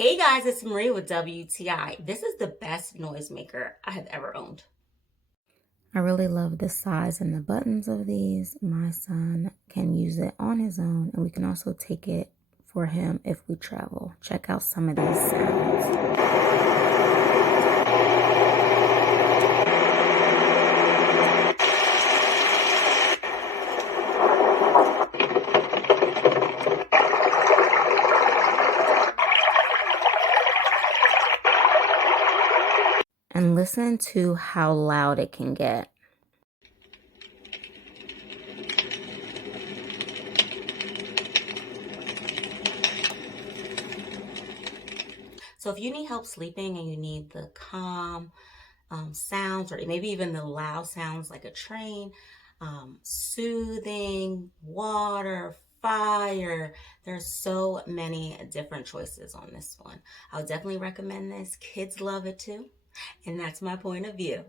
Hey guys, it's Marie with WTI. This is the best noisemaker I have ever owned. I really love the size and the buttons of these. My son can use it on his own, and we can also take it for him if we travel. Check out some of these sounds. And listen to how loud it can get. So if you need help sleeping and you need the calm sounds, or maybe even the loud sounds like a train, soothing, water, fire, there's so many different choices on this one. I would definitely recommend this. Kids love it too. And that's my point of view.